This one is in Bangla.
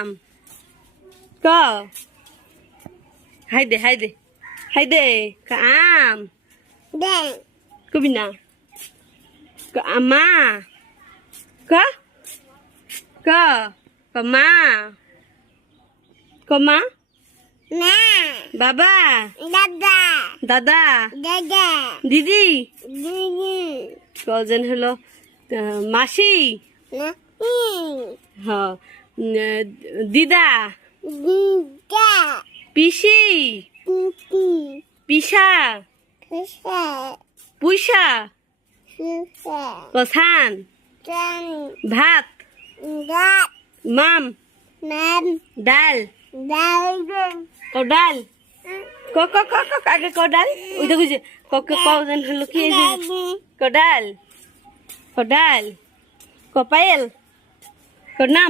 আম ক হাইদে হাইদে হাইদে ক আম কবি না ক আমা ক ক কমা কমা বাবা দাদা দিদি কজন হলো মাসি হ দিদা পিসি পিসা পুইসা পছান ভাত মাম ডাল কডাল আগে কডাল ওই দেখো যে কজন হলো কি কডাল কডাল কপায়েল নাম